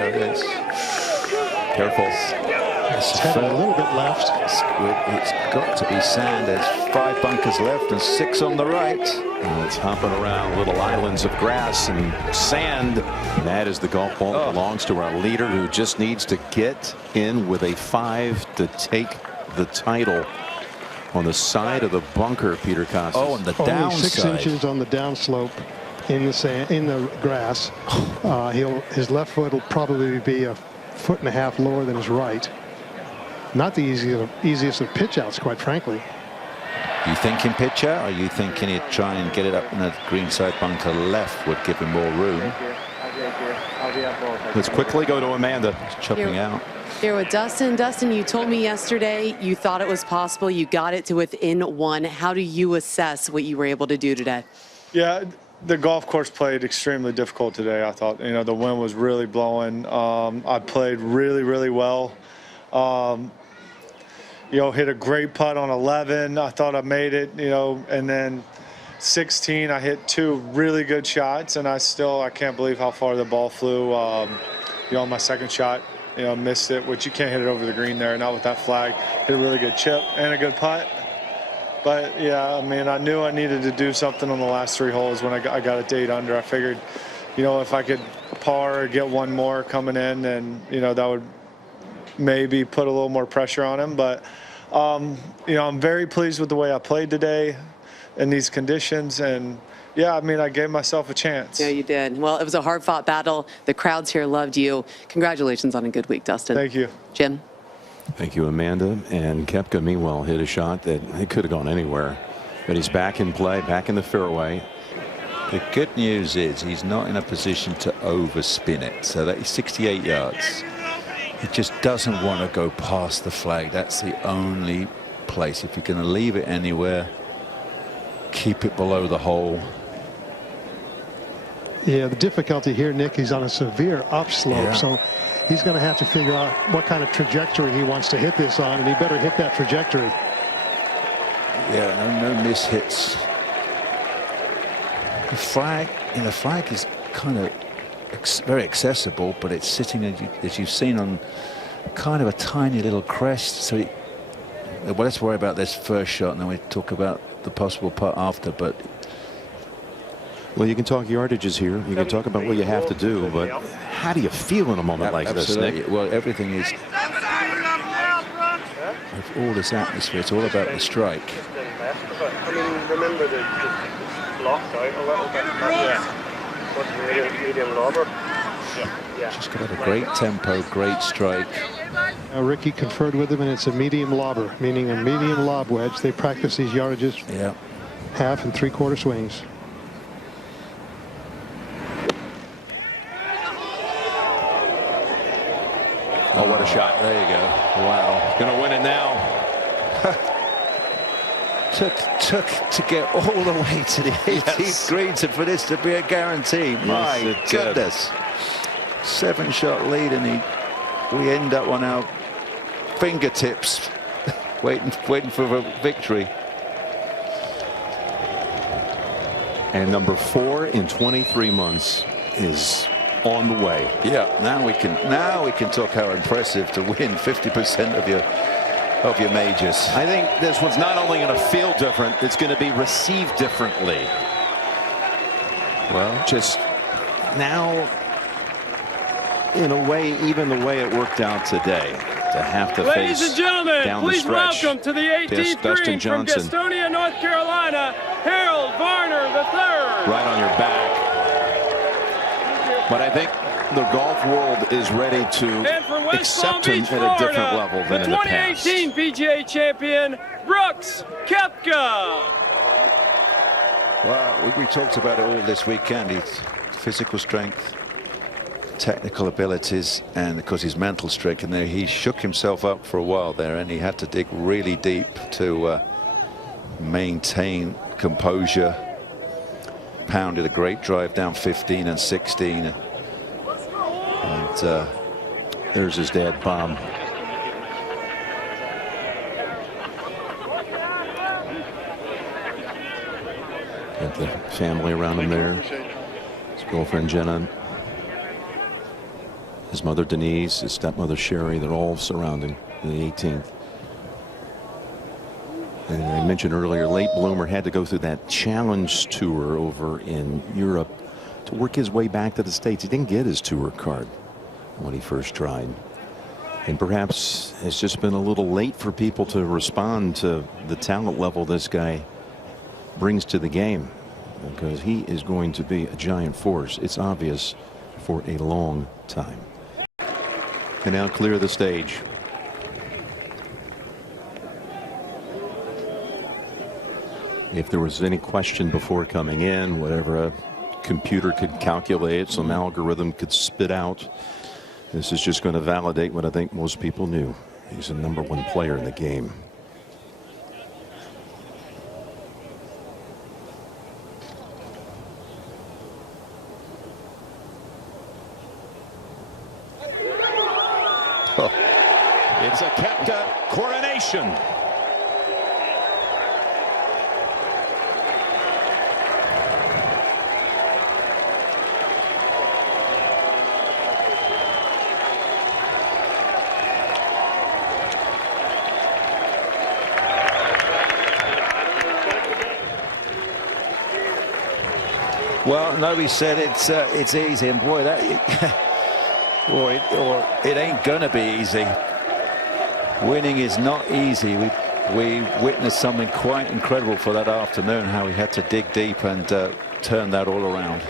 There it is. Careful. It's had a little bit left. It's got to be sand. There's 5 bunkers left and 6 on the right. It's hopping around little islands of grass and sand. That is the golf ball that belongs to our leader, who just needs to get in with a 5 to take the title. On the side of the bunker, Peter Costas. Oh, on the downside. 6 inches on the downslope in the sand, in the grass. His left foot will probably be a 1.5 feet lower than his right. Not the easiest of pitch outs, quite frankly. You thinking pitch out, or you thinking he'd try and get it up in the greenside bunker left would give him more room? Let's quickly go to Amanda. Chopping out. Here with Dustin. Dustin, you told me yesterday you thought it was possible. You got it to within 1. How do you assess what you were able to do today? Yeah, the golf course played extremely difficult today. I thought, the wind was really blowing. I played really, really well. Hit a great putt on 11. I thought I made it, and then 16, I hit 2 really good shots, and I can't believe how far the ball flew. On my second shot, missed it, which you can't hit it over the green there, not with that flag. Hit a really good chip and a good putt. But yeah, I knew I needed to do something on the last 3 holes when I got it to 8 under. I figured, if I could par or get 1 more coming in, then, that would maybe put a little more pressure on him. But, I'm very pleased with the way I played today in these conditions. And, yeah, I gave myself a chance. Yeah, you did. Well, it was a hard-fought battle. The crowds here loved you. Congratulations on a good week, Dustin. Thank you. Jim? Thank you, Amanda. And Koepka, meanwhile, hit a shot that it could have gone anywhere. But he's back in play, back in the fairway. The good news is he's not in a position to overspin it. So that is 68 yards. He just doesn't want to go past the flag. That's the only place. If you're going to leave it anywhere, keep it below the hole. Yeah, the difficulty here, Nick, he's on a severe upslope, so he's going to have to figure out what kind of trajectory he wants to hit this on, and he better hit that trajectory. Yeah, no mishits. The flag is kind of very accessible, but it's sitting, as you've seen, on kind of a tiny little crest. So, well, let's worry about this first shot, and then we talk about the possible putt after. But well, you can talk yardages here. You can talk about what you have to do, but how do you feel in a moment like this, Nick? Well, everything is, with all this atmosphere, it's all about the strike. Remember the blocked out a little bit. Medium lobber. Just got a great tempo, great strike. Ricky conferred with him, and it's a medium lobber, meaning a medium lob wedge. They practice these yardages, 1/2 and 3/4 swings. Oh, what a shot. There you go. Wow. Going to win it now. Took to get all the way to the 18th green for this to be a guarantee. My goodness. 7-shot lead, and we end up on our fingertips waiting for a victory. And number 4 in 23 months is on the way. Yeah, now we can talk how impressive to win 50% of your majors. I think this one's not only going to feel different, it's going to be received differently. Well, just now, in a way, even the way it worked out today, to have to Ladies and gentlemen, down please the stretch, welcome to the 18th green from Gastonia, North Carolina, Harold Varner III. Right on your back. But I think the golf world is ready to accept him at a different level than in the past. The 2018 PGA champion, Brooks Koepka. Well, we talked about it all this weekend. His physical strength, technical abilities, and of course his mental strength. And there he shook himself up for a while there, and he had to dig really deep to maintain composure. Pounded a great drive down 15 and 16. And there's his dad, Bob. Got the family around him there. His girlfriend, Jenna. His mother Denise, his stepmother Sherry, they're all surrounding the 18th. And I mentioned earlier, late bloomer had to go through that challenge tour over in Europe to work his way back to the States. He didn't get his tour card when he first tried. And perhaps it's just been a little late for people to respond to the talent level this guy brings to the game, because he is going to be a giant force. It's obvious for a long time. And now clear the stage. If there was any question before coming in, whatever a computer could calculate, some algorithm could spit out, this is just going to validate what I think most people knew. He's the #1 player in the game. Oh. It's a Koepka coronation. Well, nobody said it's easy, and boy, that or it ain't gonna be easy. Winning is not easy. We witnessed something quite incredible for that afternoon, how he had to dig deep and turn that all around.